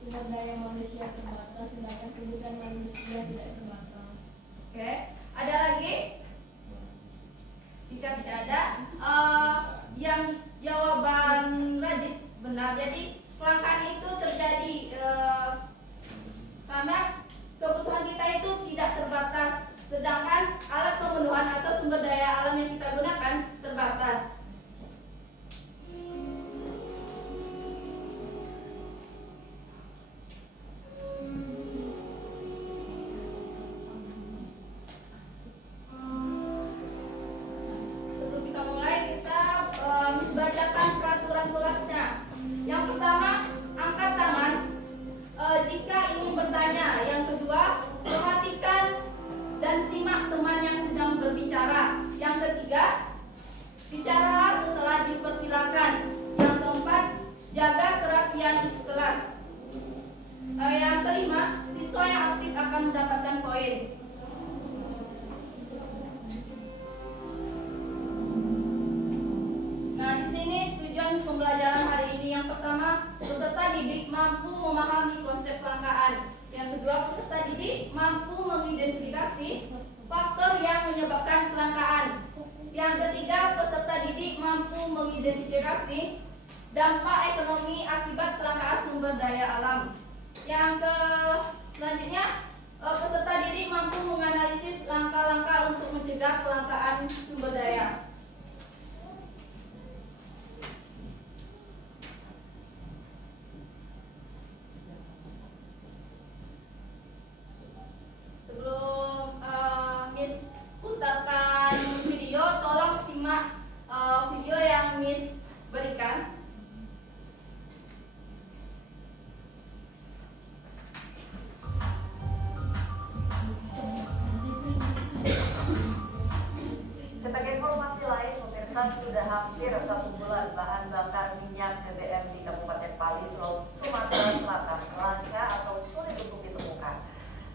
sumber daya manusia terbatas, sedangkan kebutuhan manusia tidak terbatas. Oke, ada lagi? Jika tidak ada, yang jawaban Rajit benar. Jadi kelangkaan itu terjadi karena kebutuhan kita itu tidak terbatas, sedangkan alat pemenuhan atau sumber daya alam yang kita gunakan terbatas. Sebelum kita mulai, kita bacakan peraturan kelasnya. Yang pertama, angkat tangan jika ingin bertanya. Yang kedua, perhatikan dan simak teman yang sedang berbicara. Yang ketiga, bicaralah setelah dipersilakan. Yang keempat, jaga kerapian kelas. Yang kelima, siswa yang aktif akan mendapatkan poin. Nah, di sini tujuan pembelajaran hari ini. Yang pertama, peserta didik mampu memahami konsep kelangkaan. Yang kedua, peserta didik mampu mengidentifikasi faktor yang menyebabkan kelangkaan. Yang ketiga, peserta didik mampu mengidentifikasi dampak ekonomi akibat kelangkaan sumber daya alam. Yang selanjutnya, peserta didik mampu menganalisis langkah-langkah untuk mencegah kelangkaan sumber daya. Sebelum Miss putarkan video, tolong simak video yang Miss berikan. Kita ke informasi lain, pemirsa, sudah hampir 1 bulan bahan bakar minyak BBM di Kabupaten Pali, Sumatera Selatan langka atau sulit untuk ditemukan.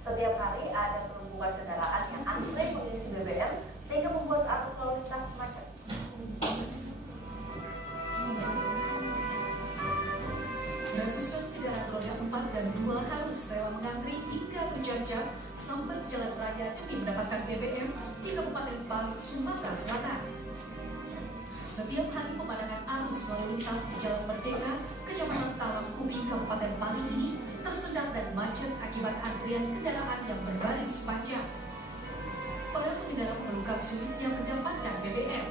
Setiap hari ada penumpukan kendaraan yang antre mengisi BBM sehingga membuat arus lalu lintas macet. Ratusan kendaraan roda 4 dan 2 harus rela mengantri hingga berjam-jam sampai ke jalan raya demi mendapatkan BBM di Kabupaten Pali, Sumatera Selatan. Setiap hari pemandangan arus lalu lintas di Jalan Merdeka, Kecamatan Talang Ubi, Kabupaten Pali ini tersendat dan macet akibat antrian kendaraan yang berbaris panjang. Para pengendara mengeluhkan sulitnya mendapatkan BBM.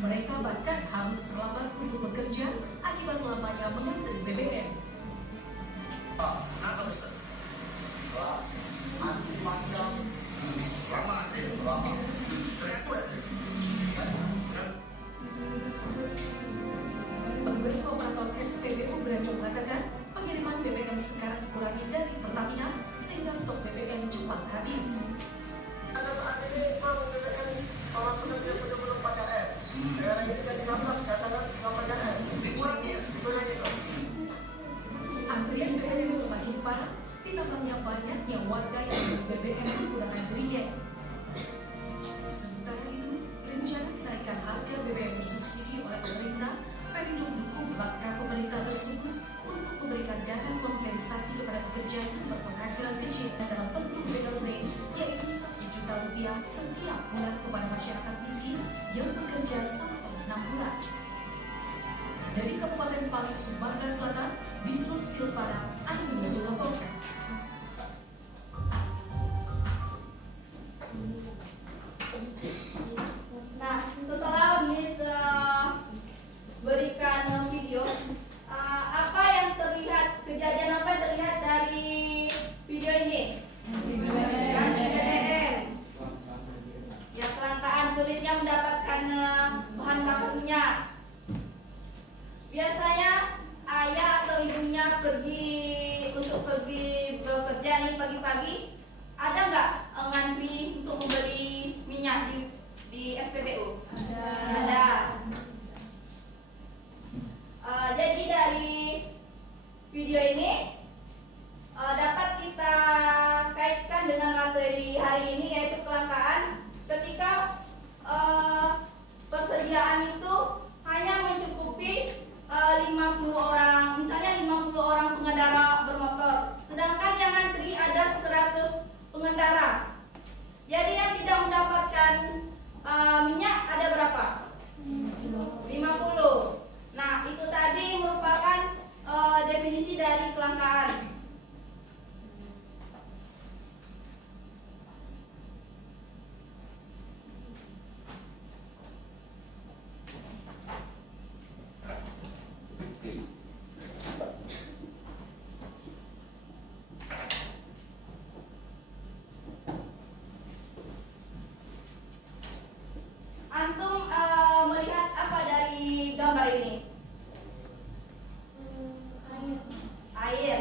Mereka bahkan harus terlambat untuk bekerja akibat lamanya mengantri BBM. Kenapa susah? Antri panjang, lama antri, lama. Teriak gue. Petugas operator SPBU Branco mengatakan pengiriman BBM sekarang dikurangi dari Pertamina sehingga stok BBM cepat habis. Pada saat ini mau BBM kalau sudah belum 4 RM. Yang lagi 316 biasanya 8 RM. Dikurangi ya? Dikurangi kok. Antrian BBM semakin parah ditambahnya banyaknya warga yang membeli BBM menggunakan jerigen. Sementara itu, rencana kenaikan harga BBM bersubsidi oleh pemerintah Perindo mendukung langkah pemerintah tersebut untuk memberikan dana kompensasi kepada pekerja yang berpenghasilan kecil dalam bentuk BLT, yaitu Rp1 juta setiap bulan kepada masyarakat miskin yang bekerja sampai 6 bulan. Dari Kabupaten Pali, Sumatera Selatan, Bisnut Silvana, Ainus melaporkan. Nah, setelah Miss berikan video, apa yang terlihat, kejadian apa yang terlihat dari video ini? BBM. Ya, kelangkaan, sulitnya mendapatkan bahan bakar minyak. Biasanya ayah atau ibunya untuk pergi bekerja nih pagi-pagi, ada nggak ngantri untuk membeli minyak di SPBU? Ada. Jadi dari video ini dapat kita kaitkan dengan materi hari ini, yaitu kelangkaan. Ketika persediaan itu hanya mencukupi 50 orang, misalnya 50 orang pengendara pengendara. Jadi yang tidak mendapatkan minyak ada berapa? 50. Nah, itu tadi merupakan definisi dari kelangkaan. Antum melihat apa dari gambar ini? Air.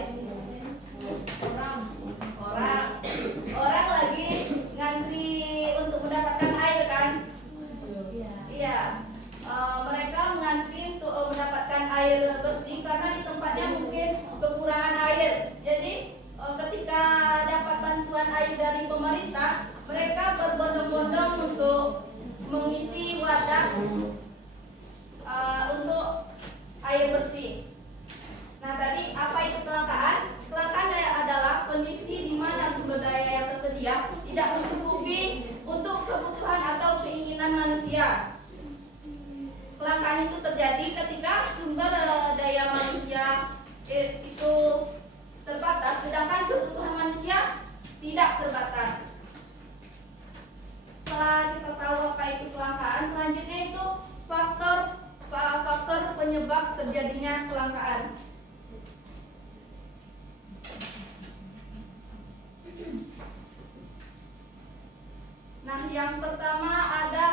Orang lagi ngantri untuk mendapatkan air kan? Iya. Mereka mengantri untuk mendapatkan air bersih karena di tempatnya mungkin kekurangan air. Jadi ketika dapat bantuan air dari pemerintah, mereka berbondong-bondong untuk mengisi wadah untuk air bersih. Nah, tadi apa itu kelangkaan? Kelangkaan adalah kondisi di mana sumber daya yang tersedia tidak mencukupi untuk kebutuhan atau keinginan manusia. Kelangkaan itu terjadi ketika sumber daya manusia itu terbatas, sedangkan kebutuhan manusia tidak terbatas. Setelah kita tahu apa itu kelangkaan, selanjutnya itu faktor penyebab terjadinya kelangkaan. Nah, yang pertama ada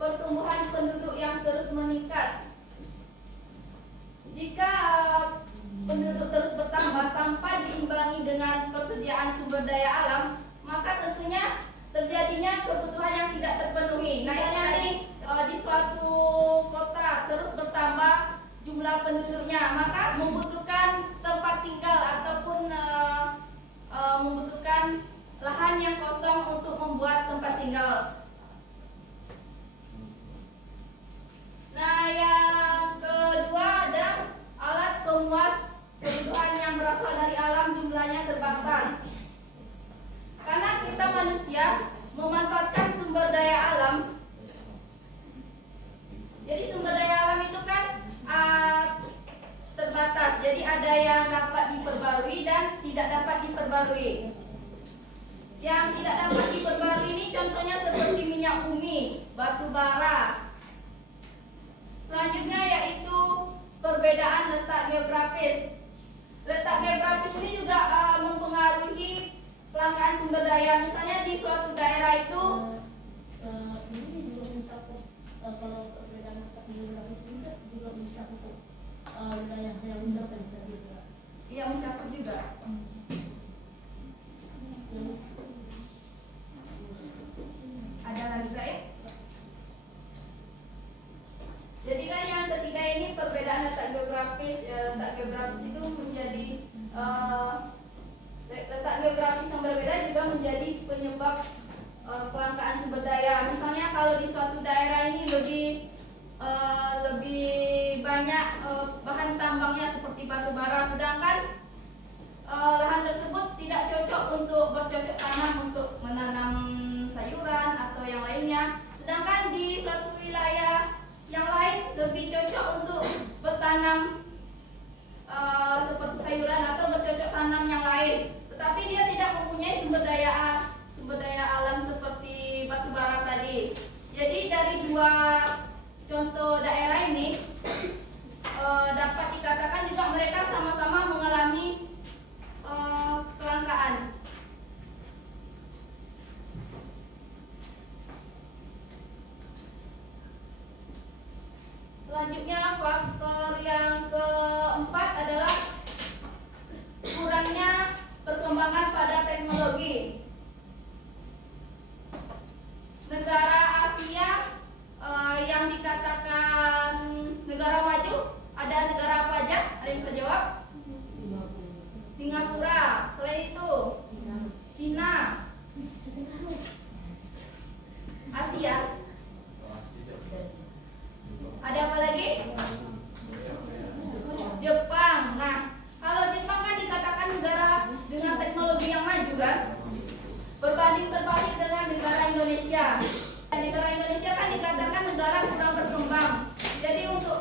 pertumbuhan penduduk yang terus meningkat. Jika penduduk terus bertambah tanpa diimbangi dengan persediaan sumber daya alam, maka tentunya terjadinya kebutuhan yang tidak terpenuhi. Nah, ini di suatu kota terus bertambah jumlah penduduknya, maka membutuhkan tempat tinggal ataupun membutuhkan lahan yang kosong untuk membuat tempat tinggal. Nah, yang kedua ada alat pemuas kebutuhan yang berasal dari alam, jumlahnya terbatas. Karena kita manusia memanfaatkan sumber daya alam. Jadi sumber daya alam itu kan terbatas. Jadi ada yang dapat diperbarui dan tidak dapat diperbarui. Yang tidak dapat diperbarui ini contohnya seperti minyak bumi, batu bara. Selanjutnya yaitu perbedaan letak geografis. Letak geografis ini juga mempengaruhi kelangkaan sumber daya. Misalnya di suatu daerah itu ini juga mencakup kalau perbedaan letak geografis juga mencakup wilayah yang rendah saja juga. iya mencakup juga. Ada lagi Zaid? Jadi kan yang ketiga ini perbedaan letak geografis. Letak geografis itu menjadi letak geografis yang berbeda juga menjadi penyebab kelangkaan sumber daya. Misalnya kalau di suatu daerah ini lebih banyak bahan tambangnya seperti batu bara, sedangkan lahan tersebut tidak cocok untuk bercocok tanam untuk menanam sayuran atau yang lainnya. Sedangkan di suatu wilayah yang lain lebih cocok untuk bertanam seperti sayuran atau bercocok tanam yang lain. Tetapi dia tidak mempunyai sumber daya alam seperti batu bara tadi. Jadi dari dua contoh daerah ini dapat dikatakan juga mereka sama-sama mengalami kelangkaan. Selanjutnya faktor yang keempat adalah kurangnya perkembangan pada teknologi. Negara Asia yang dikatakan negara maju, ada negara apa aja? Ada yang bisa jawab? Singapura. Selain itu Cina. Asia. Ada apa lagi? Jepang. Nah, kalau Jepang kan dikatakan negara dengan teknologi yang maju kan? negara Indonesia kan dikatakan negara kurang berkembang. Jadi untuk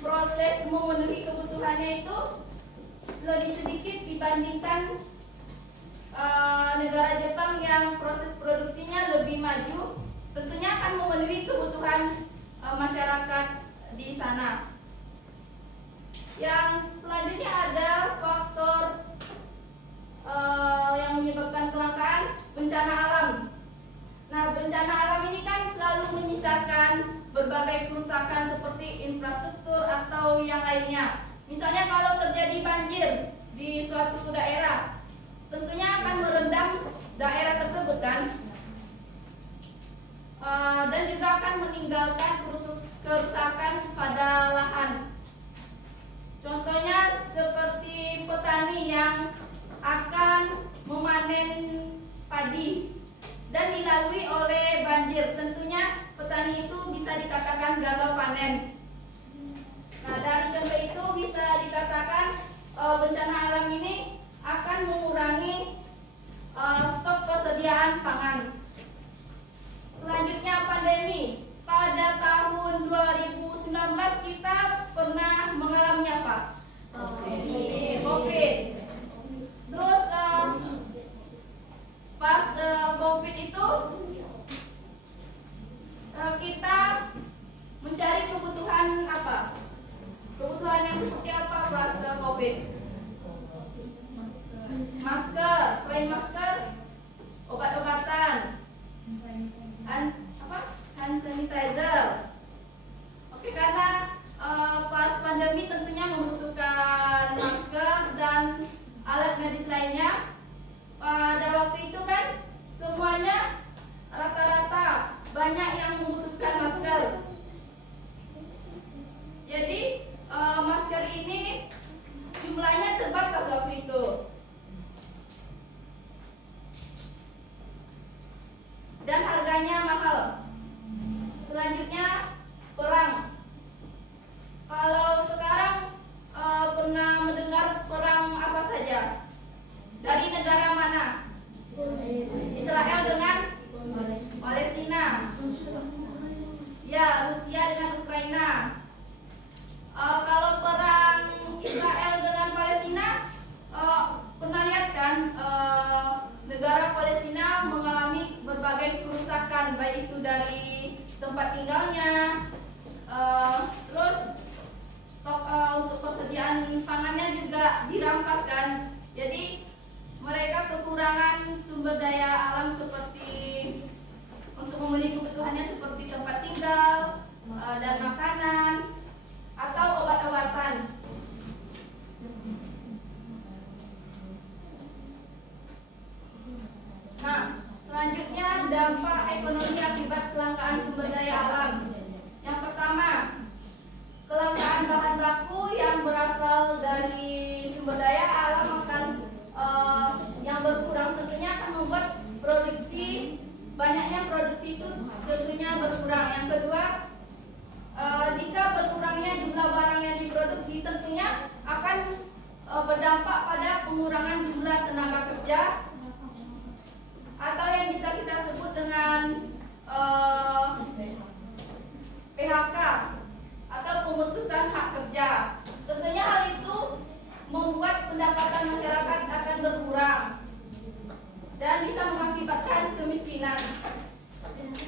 proses memenuhi kebutuhannya itu lebih sedikit dibandingkan negara Jepang yang proses produksinya lebih maju, tentunya akan memenuhi kebutuhan masyarakat di sana. Yang selanjutnya ada faktor yang menyebabkan kelangkaan, bencana alam. Nah, bencana alam ini kan selalu menyisakan berbagai kerusakan seperti infrastruktur atau yang lainnya. Misalnya kalau terjadi banjir di suatu daerah, tentunya akan merendam daerah tersebut kan, dan juga akan meninggalkan kerusakan pada lahan. Contohnya seperti petani yang akan memanen padi dan dilalui oleh banjir, tentunya petani itu bisa dikatakan gagal panen. Nah, dari contoh itu bisa dikatakan bencana alam ini akan mengurangi stok persediaan pangan. Selanjutnya pandemi. Pada tahun 2019 kita pernah mengalami apa? COVID. Terus pas COVID itu kita mencari kebutuhan apa? Kebutuhan yang seperti apa pas COVID? Masker. Selain masker, obat-obatan, hand sanitizer. Oke, karena pas pandemi tentunya membutuhkan masker dan alat medis lainnya. Pada waktu itu kan semuanya rata-rata banyak yang membutuhkan masker. Jadi masker ini jumlahnya terbatas waktu itu. Dan harganya mahal. Selanjutnya perang. Kalau sekarang pernah mendengar perang apa saja? Dari negara mana? Israel dengan Palestina. Ya, Rusia dengan Ukraina. Kalau perang Israel dengan Palestina, pernah lihat kan negara Palestina mengalami berbagai kerusakan, baik itu dari tempat tinggalnya, terus stok untuk persediaan pangannya juga dirampas kan. Jadi mereka kekurangan sumber daya alam seperti untuk memenuhi kebutuhannya seperti tempat tinggal dan makanan atau obat-obatan. Nah, selanjutnya dampak ekonomi akibat kelangkaan sumber daya alam. Yang pertama, kelangkaan bahan baku yang berasal dari sumber daya alam akan yang berkurang, tentunya akan membuat banyaknya produksi itu tentunya berkurang. Yang kedua, jika berkurangnya jumlah barang yang diproduksi, tentunya akan berdampak pada pengurangan jumlah tenaga kerja atau yang bisa kita sebut dengan PHK atau pemutusan hak kerja. Tentunya hal itu membuat pendapatan masyarakat akan berkurang dan bisa mengakibatkan kemiskinan.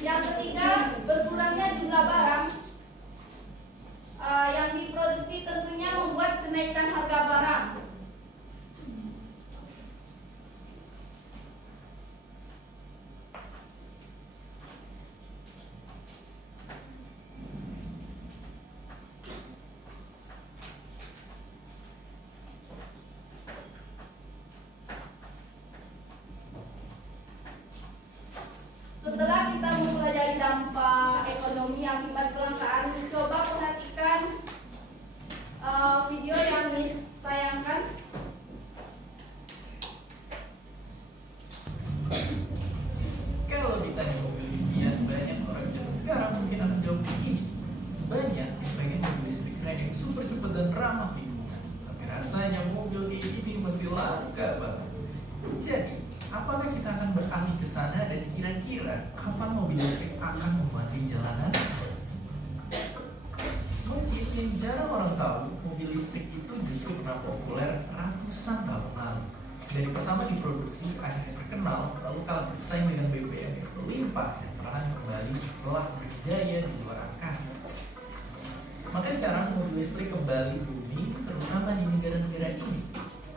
Yang ketiga, berkurangnya jumlah barang yang diproduksi tentunya membuat kenaikan harga barang. Setelah kita mempelajari dampak ekonomi akibat kelangkaan, coba perhatikan video yang Miss tayangkan. Kalau ditanya mobil impian, banyak orang zaman sekarang mungkin akan jawab begini. Banyak yang pengen mobil listrik keren yang super cepat dan ramah lingkungan. Tapi rasanya mobil kayak gini masih langka banget. Jadi, apakah kita akan beralih ke sana dan kira-kira kapan mobil listrik akan menguasai jalanan? Mungkin yang jarang orang tahu, mobil listrik itu justru pernah populer ratusan tahun lalu. Dari pertama diproduksi, akhirnya terkenal, lalu kalah bersaing dengan BBM yang melimpah dan perlahan kembali setelah berjaya di luar angkasa. Makanya sekarang mobil listrik kembali booming, terutama di negara-negara ini.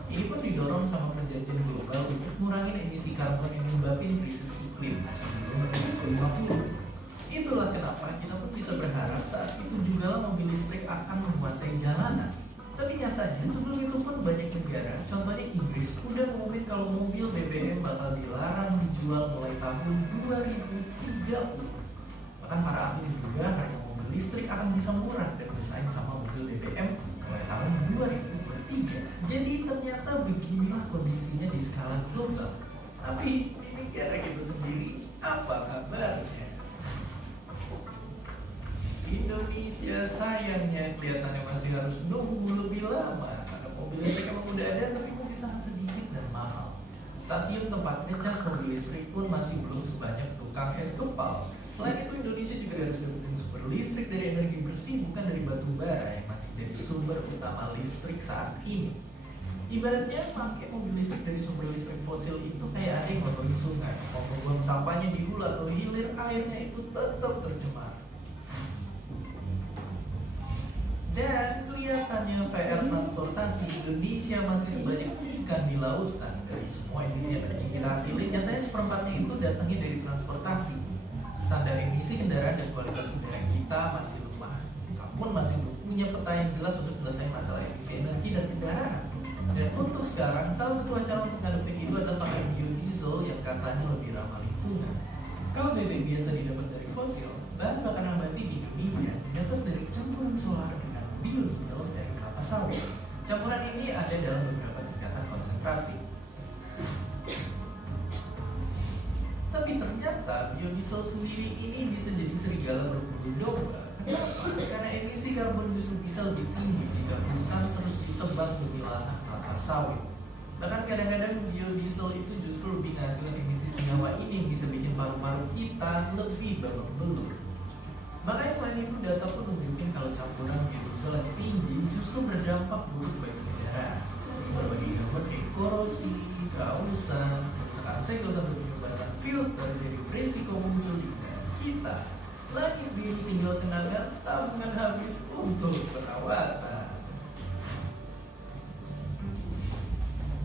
Ini pun didorong sama perjanjian global untuk mengurangi emisi karbon yang menyebabkan krisis iklim sebelum 2050. Itulah kenapa kita pun bisa berharap saat itu juga mobil listrik akan menguasai jalanan. Tapi nyatanya sebelum itu pun banyak negara, contohnya Inggris, udah mengumumkan kalau mobil BBM bakal dilarang dijual mulai tahun 2030. Bahkan para ahli menduga harga mobil listrik akan bisa murah dan bersaing sama mobil BBM mulai tahun 2023. Jadi ternyata beginilah kondisinya di skala global. Tapi di negara kita sendiri, apa kabarnya? Indonesia sayangnya kelihatannya masih harus nunggu lebih lama karena mobil listrik emang udah ada tapi masih sangat sedikit dan mahal. Stasiun tempat ngecas mobil listrik pun masih belum sebanyak tukang es kepal. Selain itu Indonesia juga harus dapetin sumber listrik dari energi bersih, bukan dari batu bara yang masih jadi sumber utama listrik saat ini. Ibaratnya pakai mobil listrik dari sumber listrik fosil itu kayak ada yang ngotorin sungai, mau membuang sampahnya di hulu atau hilir, airnya itu tetap tercemar. Dan kelihatannya PR transportasi Indonesia masih sebanyak ikan di lautan. Dari semua emisi energi kita hasilin, nyatanya seperempatnya itu datangnya dari transportasi. Standar emisi kendaraan dan kualitas udara kita masih lemah. Kita pun masih belum punya peta yang jelas untuk menyelesaikan masalah emisi energi dan kendaraan. Dan untuk sekarang, salah satu cara untuk ngadepin itu adalah pakai biodiesel yang katanya lebih ramah lingkungan. Kalau BBM biasa didapat dari fosil, bahan bakar nabati di Indonesia didapat dari campuran solar biodiesel dari kelapa sawit. Campuran ini ada dalam beberapa tingkatan konsentrasi. Tapi ternyata biodiesel sendiri ini bisa jadi serigala berbulu domba. Kenapa? Karena emisi karbon justru bisa lebih tinggi jika hutan terus ditebang demi lahan kelapa sawit. Bahkan kadang-kadang biodiesel itu justru lebih menghasilkan emisi senyawa ini yang bisa bikin paru-paru kita lebih babak belur. Makanya selain itu data pun menunjukkan kalau campuran biodiesel yang tinggi justru berdampak buruk bagi udara. Berbagai gangguan korosi, kehausan, kerusakan segel sampai penyumbatan filter jadi berisiko muncul di negara kita. Langit biru tinggal tenaga, tabungan habis untuk perawatan.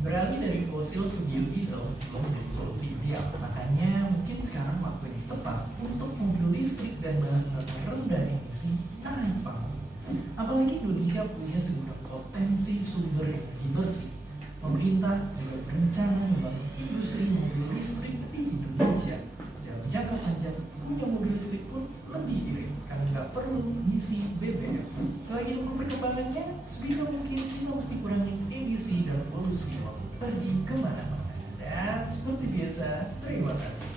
Beralih dari fosil ke biodiesel belum menjadi solusi ideal. Makanya mungkin sekarang waktu yang tepat untuk mobil listrik dan bahan bakar rendah emisi naik panggung. Apalagi Indonesia punya segudang potensi sumber energi bersih. Pemerintah juga berencana membangun industri mobil listrik di Indonesia. Dalam jangka panjang, punya mobil listrik pun lebih irit karena nggak perlu ngisi BBM. Selagi nunggu perkembangannya, sebisa mungkin kita mesti kurangi emisi dan polusi waktu pergi kemana-mana. Dan seperti biasa, terima kasih.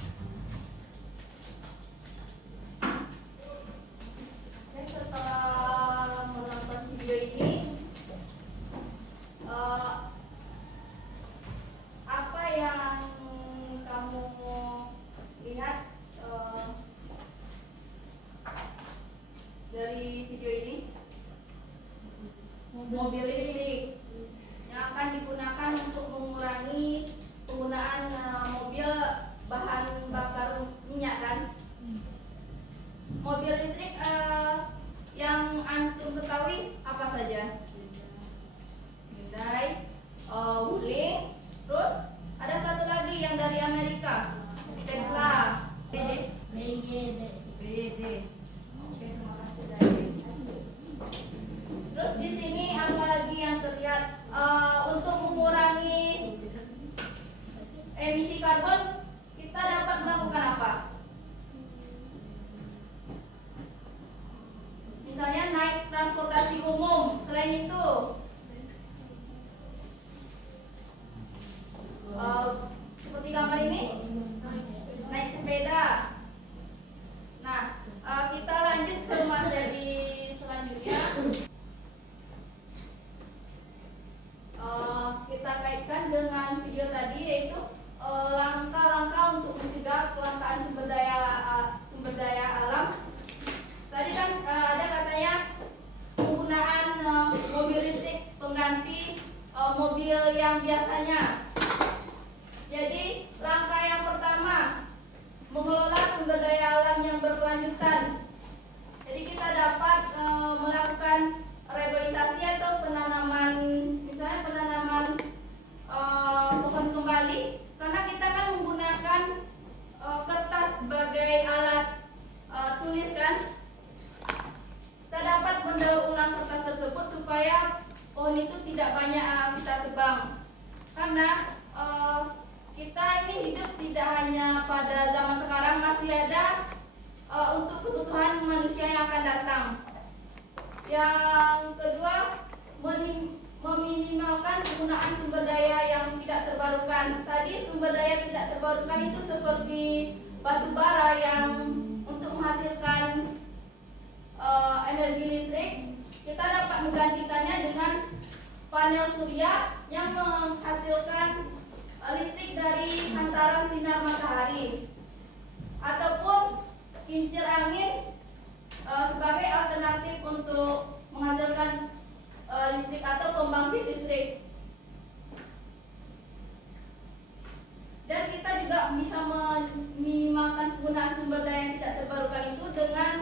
Setelah menonton video ini, apa yang kamu lihat dari video ini? Mobil listrik yang akan digunakan untuk mengurangi penggunaan mobil bahan bakar minyak, kan? Mobil listrik yang antum ketahui apa saja? Hyundai, Wuling, terus ada satu lagi yang dari Amerika, Tesla, BYD. Oke, terima kasih dari. Terus di sini apa lagi yang terlihat untuk mengurangi emisi karbon kita dapat melakukan apa? Misalnya naik transportasi umum. Selain itu seperti gambar ini, naik sepeda. Nah, kita lanjut ke materi selanjutnya. Kita kaitkan dengan video tadi, yaitu langkah-langkah untuk mencegah kelangkaan sumber daya alam. Tadi kan ada katanya penggunaan mobil listrik pengganti mobil yang biasanya. Jadi langkah yang pertama, mengelola sumber daya alam yang berkelanjutan. Jadi kita dapat melakukan reboisasi atau penanaman, misalnya penanaman pohon kembali, karena kita kan menggunakan kertas sebagai alat tulis kan. Kita dapat mendaur ulang kertas tersebut supaya pohon itu tidak banyak kita tebang, karena kita ini hidup tidak hanya pada zaman sekarang, masih ada untuk kebutuhan manusia yang akan datang. Yang kedua, meminimalkan penggunaan sumber daya yang tidak terbarukan. Tadi sumber daya tidak terbarukan itu seperti batu bara yang untuk menghasilkan energi listrik, kita dapat menggantikannya dengan panel surya yang menghasilkan listrik dari hantaran sinar matahari, ataupun kincir angin sebagai alternatif untuk menghasilkan listrik atau pembangkit listrik. Dan kita juga bisa meminimalkan penggunaan sumber daya yang tidak terbarukan itu dengan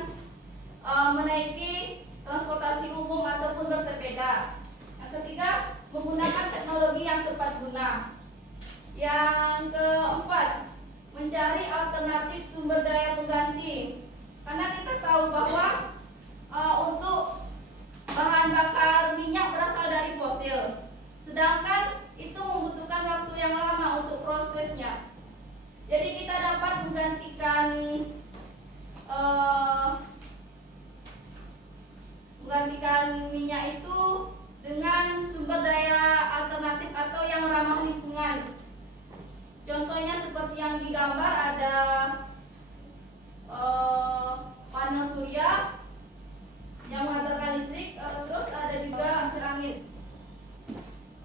menaiki transportasi umum ataupun bersepeda. Yang ketiga, menggunakan teknologi yang tepat guna. Yang keempat, mencari alternatif sumber daya pengganti. Karena kita tahu bahwa untuk bahan bakar minyak berasal dari fosil, sedangkan itu membutuhkan waktu yang lama untuk prosesnya. Jadi kita dapat menggantikan minyak itu dengan sumber daya alternatif atau yang ramah lingkungan. Contohnya seperti yang digambar, ada panel surya yang menghantarkan listrik, terus ada juga kincir angin.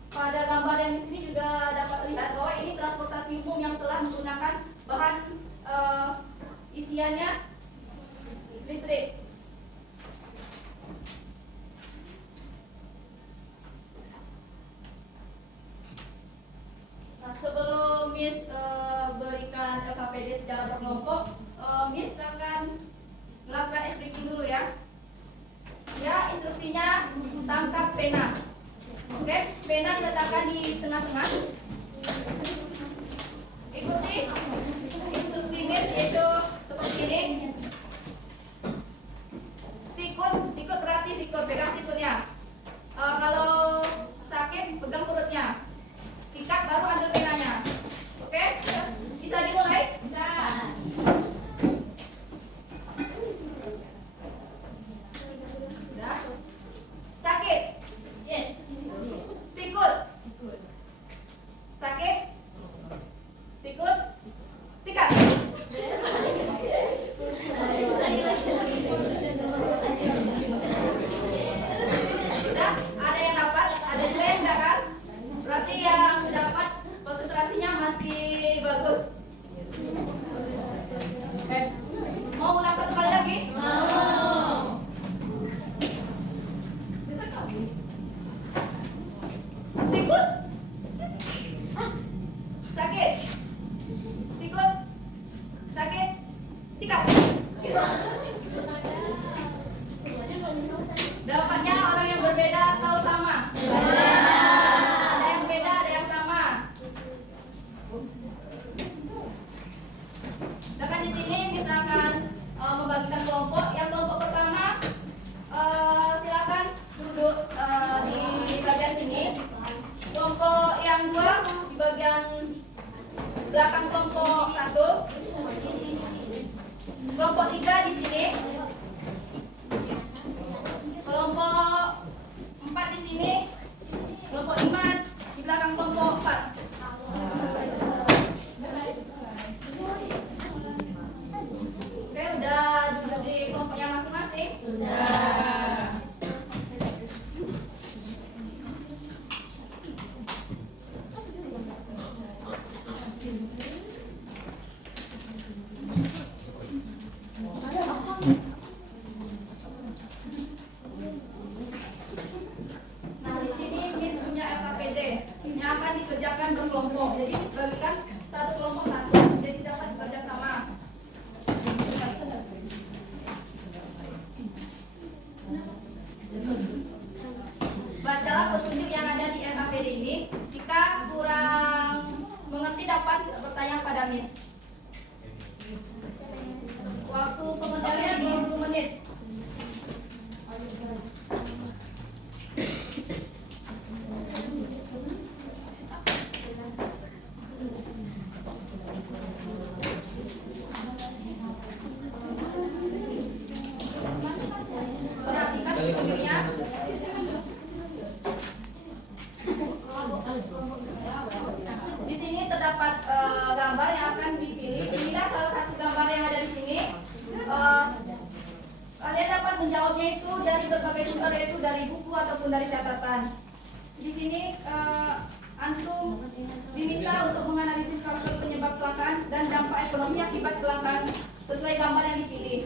Pada gambar yang di sini juga dapat lihat bahwa ini transportasi umum yang telah menggunakan bahan isiannya listrik. Nah, sebelum Miss berikan LKPD secara berkelompok, Miss akan melakukan ice breaking dulu ya. Ya, instruksinya tangkap pena. Oke, pena diletakkan di tengah-tengah. Ikuti instruksi Miss, yaitu seperti ini. Sikut berarti sikut, pegang sikutnya. Kalau sakit, pegang perutnya. Sikat, baru ambil penanya. Oke? Bisa dimulai? Bisa. Sudah? Sakit? Yes. Sikut? Sakit? Sikut? Sikat? Sudah? Ada yang dapat? Ada juga yang enggak kan? Berarti yang dapat konsentrasinya masih bagus. Mau ulang satu kali lagi? Mau. Sikut? Sakit? Sikut? Sakit? Sikat? Dapatnya orang yang berbeda atau sama? Ada yang beda, ada yang sama. Sedangkan di sini misalkan membagikan kelompok. Yang kelompok pertama silakan duduk di bagian sini. Kelompok yang dua di bagian belakang kelompok satu. Kelompok tiga di sini. Kelompok 4 di sini. Kelompok 5 di belakang kelompok 4. Oke, udah duduk di kelompoknya masing-masing? Sudah. Jadi dibagikan satu kelompok satu, jadi dapat bekerja sama. Bacalah petunjuk yang ada di RAPD ini. Jika kurang mengerti dapat bertanya pada Miss. Waktu pengendalian 20 menit. Perhatikan petunjuknya. Di sini terdapat gambar yang akan dipilih. Inilah salah satu gambar yang ada di sini. Kalian dapat menjawabnya itu dari berbagai sumber, yaitu dari buku ataupun dari catatan. Di sini antum diminta untuk menganalisis faktor penyebab kelangkaan dan dampak ekonomi akibat kelangkaan sesuai gambar yang dipilih.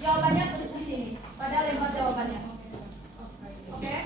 Jawabannya tulis di sini pada lembar jawabannya. Oke?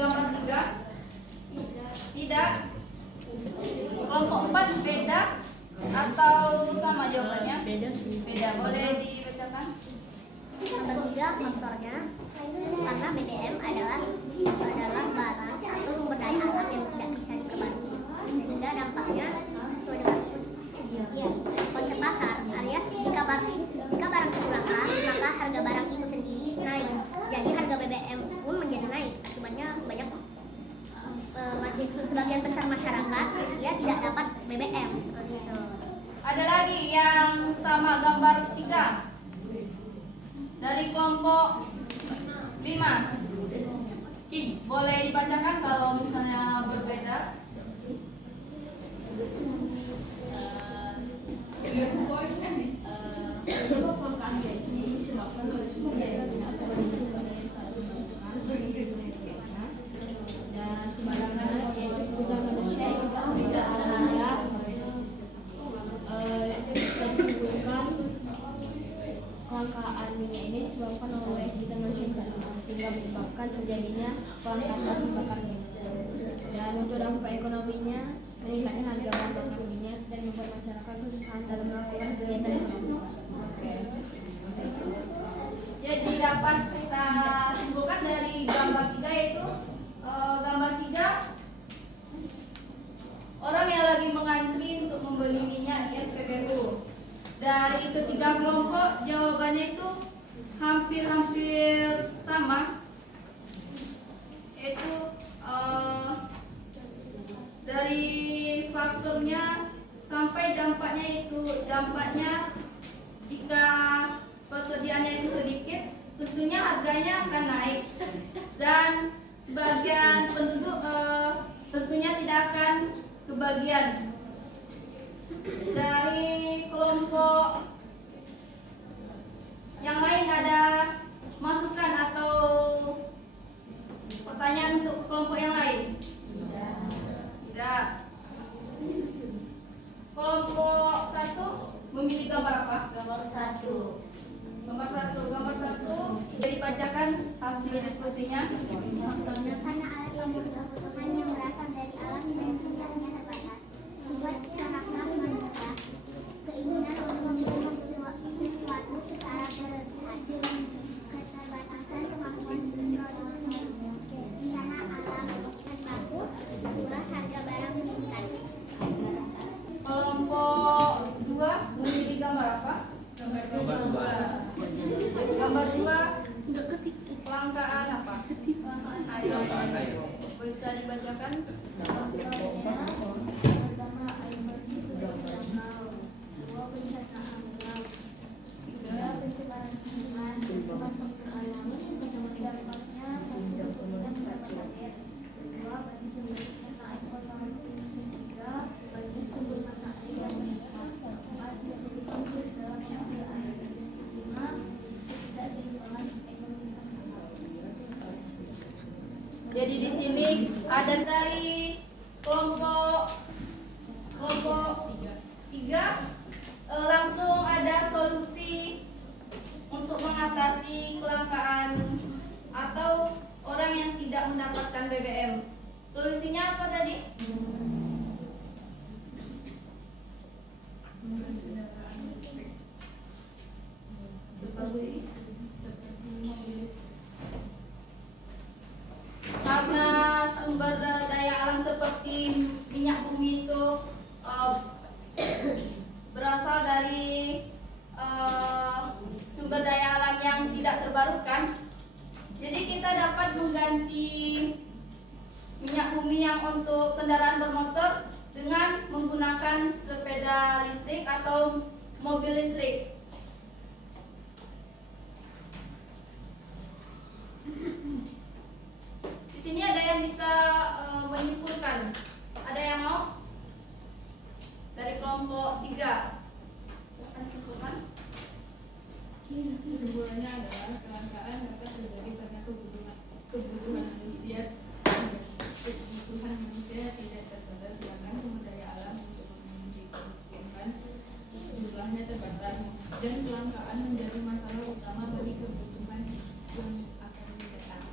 gambar 3? Tidak. Kelompok 4 beda atau sama jawabannya? Beda. Boleh dibacakan? Nomor 3 faktornya karena BBM adalah barang atau sumber daya alam yang tidak bisa diperbarui, sehingga dampaknya sesuai dengan konsep pasar, alias jika barang itu langka, maka harga barang itu sendiri naik. Jadi harga BBM pun menjadi naik. Akibatnya banyak sebagian besar masyarakat ya tidak dapat BBM seperti itu. Ada lagi yang sama gambar 3 dari kelompok 5. Boleh dibacakan kalau misalnya berbeda? Kelangkaan ini disebabkan oleh sumber daya atau dan kebarangan yaitu kebutuhan manusia yang tidak ada disebutkan kelangkaan minyak ini disebabkan oleh kebutuhan manusia sehingga menyebabkan terjadinya kelangkaan bakar minyak. Dan untuk dampak ekonominya, meningkatnya harga bahan bakar minyak dan membuat masyarakat kesusahan dalam melakukan kegiatan ekonomi. Jadi dapat kita simpulkan dari gambar 3 yaitu gambar 3 orang yang lagi mengantri untuk membeli minyak di SPBU. Dari ketiga kelompok jawabannya itu hampir sama, yaitu dari faktornya sampai dampaknya jika persediaannya itu sedikit, tentunya harganya akan naik dan sebagian penduduk tentunya tidak akan kebagian. Dari kelompok yang lain ada masukan atau pertanyaan untuk kelompok yang lain? Tidak. Kelompok 1 memilih gambar apa? Gambar 1. Gambar 1 jadi bacakan hasil diskusinya. Faktornya karena alat yang dibutuhkan yang berasal dari alam dan sumbernya terbatas, membuat karakter manusia keinginan untuk memilih sesuatu secara berlebihan dengan keterbatasan kemampuan berproduksi. Karena alam terbatas, dua harga barang meningkat. Kelompok 2 memilih gambar apa? Gambar 2 kelangkaan apa? Kelangkaan air. Bisa dibacakan? Pertama, air bersih sudah terjangkau. 2, wisata alam. 3, pencemaran lingkungan. 4, faktor alam. Dampaknya 1, kesulitan mendapatkan air. 2, bagi pemilik mata air kotor. 3, bagi sumber mata air yang meningkat. 4, menjadi konflik dalam mengambil air. 5, tidak seimbangan ekosistem. Jadi di sini ada dari kelompok 3 langsung ada solusi untuk mengatasi kelangkaan atau orang yang tidak mendapatkan BBM. Solusinya apa tadi? Karena sumber daya alam seperti minyak bumi itu berasal dari sumber daya alam yang tidak terbarukan, jadi kita dapat mengganti minyak bumi yang untuk kendaraan bermotor dengan menggunakan sepeda listrik atau mobil listrik. Di sini ada yang bisa menyimpulkan. Ada yang mau? Dari kelompok 3. Silakan simpulkan. Kesimpulannya adalah kelangkaan dapat terjadi karena kebutuhan manusia tidak terbatas, sedangkan sumber daya alam untuk memenuhi kebutuhan jumlahnya terbatas, dan kelangkaan menjadi masalah utama bagi kebutuhan yang akan mendatang.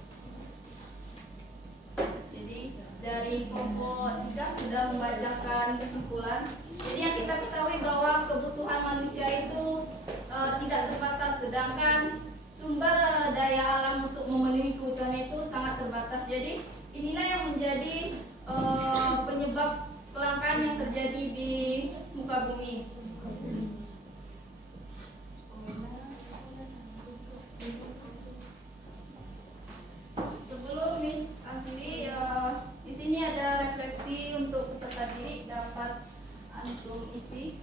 dari kelompok 3 sudah membacakan kesimpulan. Jadi yang kita ketahui bahwa kebutuhan manusia itu tidak terbatas, sedangkan sumber daya alam untuk memenuhi kebutuhan itu sangat terbatas. Jadi inilah yang menjadi penyebab kelangkaan yang terjadi di muka bumi. Sebelum Miss akhiri, di sini ada refleksi untuk peserta didik, dapat antum isi.